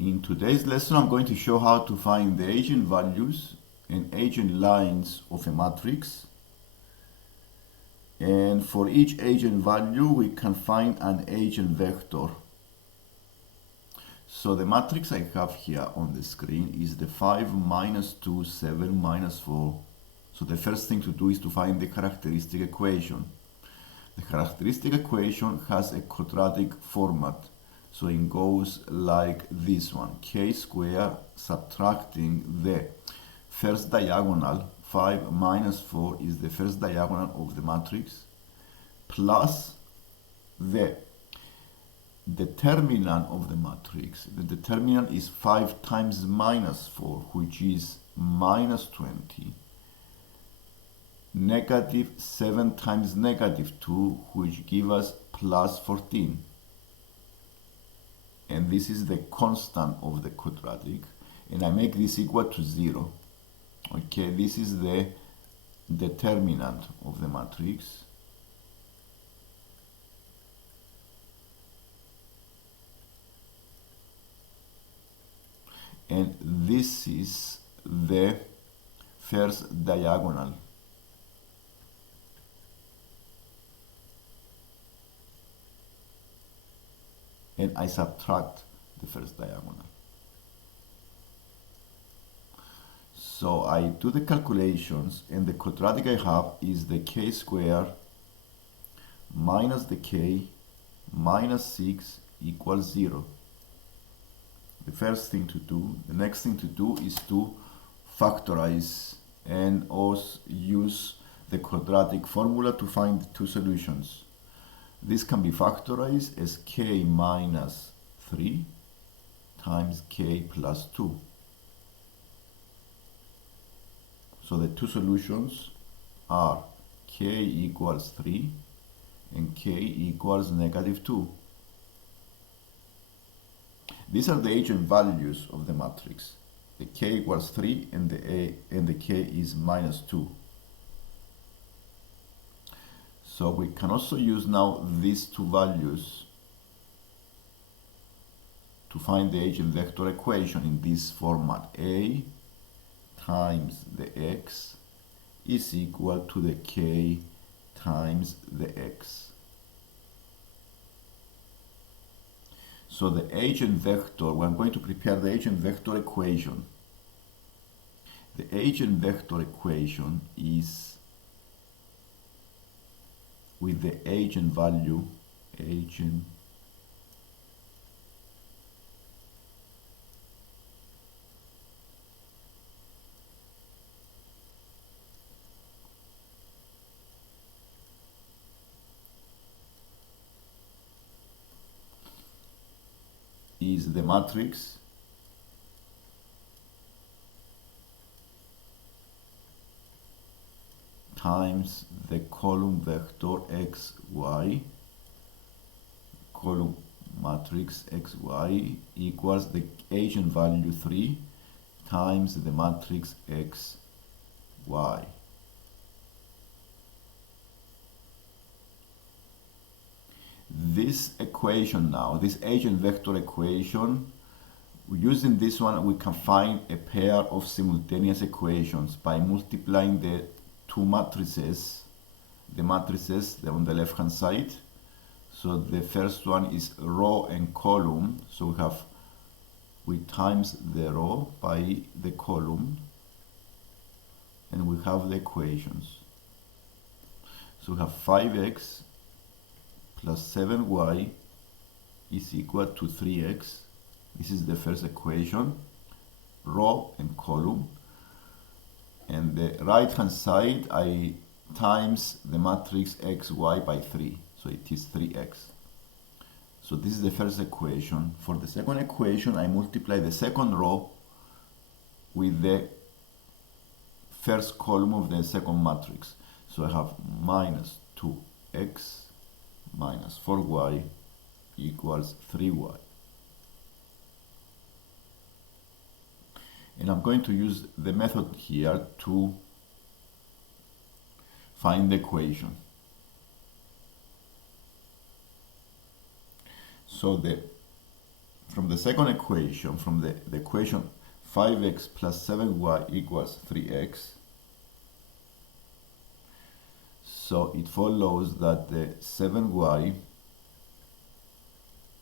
In today's lesson, I'm going to show how to find the eigenvalues and eigenlines of a matrix. And for each eigenvalue, we can find an eigenvector. So the matrix I have here on the screen is the 5, minus 2, 7, minus 4. So the first thing to do is to find the characteristic equation. The characteristic equation has a quadratic format. So it goes like this one, k squared subtracting the first diagonal, 5 minus 4 is the first diagonal of the matrix, plus the determinant of the matrix. The determinant is 5 times minus 4, which is minus 20, negative 7 times negative 2, which gives us plus 14. And this is the constant of the quadratic, and I make this equal to 0. Okay, this is the determinant of the matrix. And this is the first diagonal. And I subtract the first diagonal. So I do the calculations, and the quadratic I have is the k squared minus the k minus 6 equals 0. The first thing to do, the next thing to do is to factorize and also use the quadratic formula to find the two solutions. This can be factorized as k minus 3 times k plus 2. So the two solutions are k equals 3 and k equals negative 2. These are the eigenvalues of the matrix. The k equals 3 and the k is minus 2. So we can also use now these two values to find the eigenvector equation in this format. A times the x is equal to the k times the x. So the eigenvector, we're going to prepare the eigenvector equation. The eigenvector equation is with the eigenvalue, is the matrix times the column vector x, y, column matrix x, y equals the eigenvalue 3 times the matrix x, y. This equation now, this eigenvector equation, using this one we can find a pair of simultaneous equations by multiplying the two matrices, the matrices on the left hand side. So the first one is row and column, so we times the row by the column and we have the equations. So we have 5x plus 7y is equal to 3x. This is the first equation, row and column. And the right hand side, I times the matrix xy by 3. So it is 3x. So this is the first equation. For the second equation, I multiply the second row with the first column of the second matrix. So I have minus 2x minus 4y equals 3y. And I'm going to use the method here to find the equation. So the from the second equation, from the equation 5x plus 7y equals 3x, so it follows that the 7y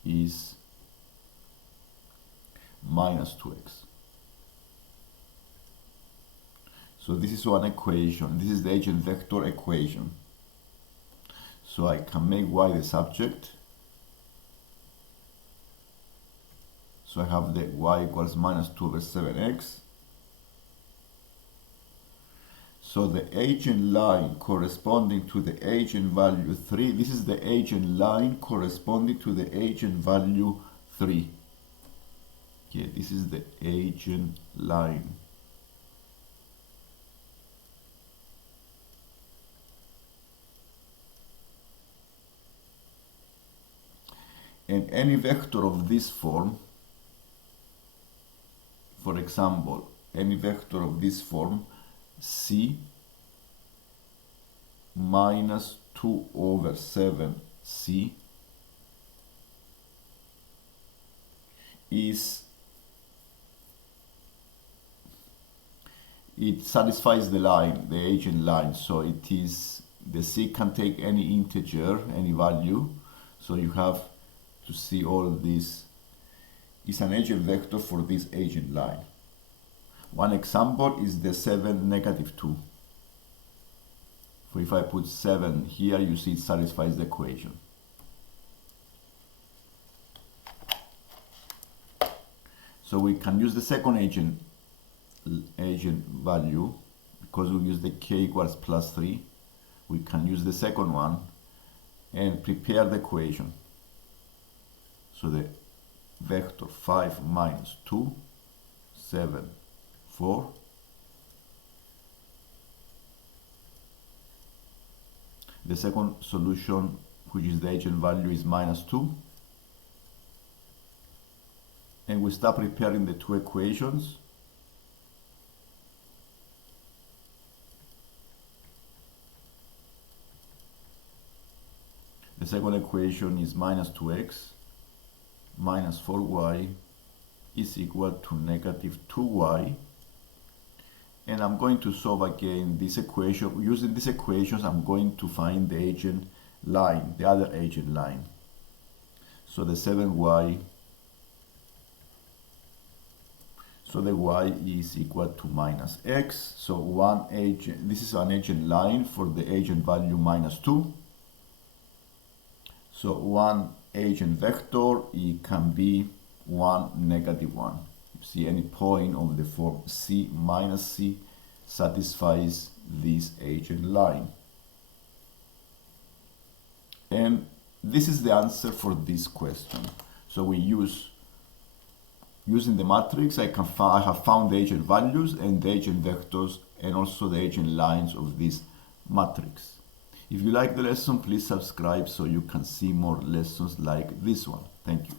is minus 2x. So this is one equation. This is the eigenvector equation. So I can make y the subject. So I have the y equals minus 2 over 7x. So the eigenline corresponding to the eigenvalue 3, this is the eigenline corresponding to the eigenvalue 3. Okay, this is the eigenline. And any vector of this form, for example, any vector of this form, c minus 2 over 7c it satisfies the line, the eigenline. So it is, the c can take any integer, any value. So you have to see all this is an eigenvector for this eigenline. One example is the 7, negative 2. So if I put 7 here, you see it satisfies the equation. So we can use the second eigenvalue, because we use the k equals plus 3. We can use the second one and prepare the equation. So the vector 5 minus 2, 7, 4. The second solution, which is the eigenvalue, is minus 2. And we start preparing the two equations. The second equation is minus 2x minus 4y is equal to negative 2y. And I'm going to solve again this equation. Using these equations, I'm going to find the eigenline, the other eigenline. So the 7y, so the y is equal to minus x. So this is an eigenline for the eigenvalue minus 2. So one eigenvector, it can be 1, negative 1. You see, any point of the form c minus c satisfies this eigenline. And this is the answer for this question. So we using the matrix, I have found the eigenvalues and the eigenvectors and also the eigenlines of this matrix. If you like the lesson, please subscribe so you can see more lessons like this one. Thank you.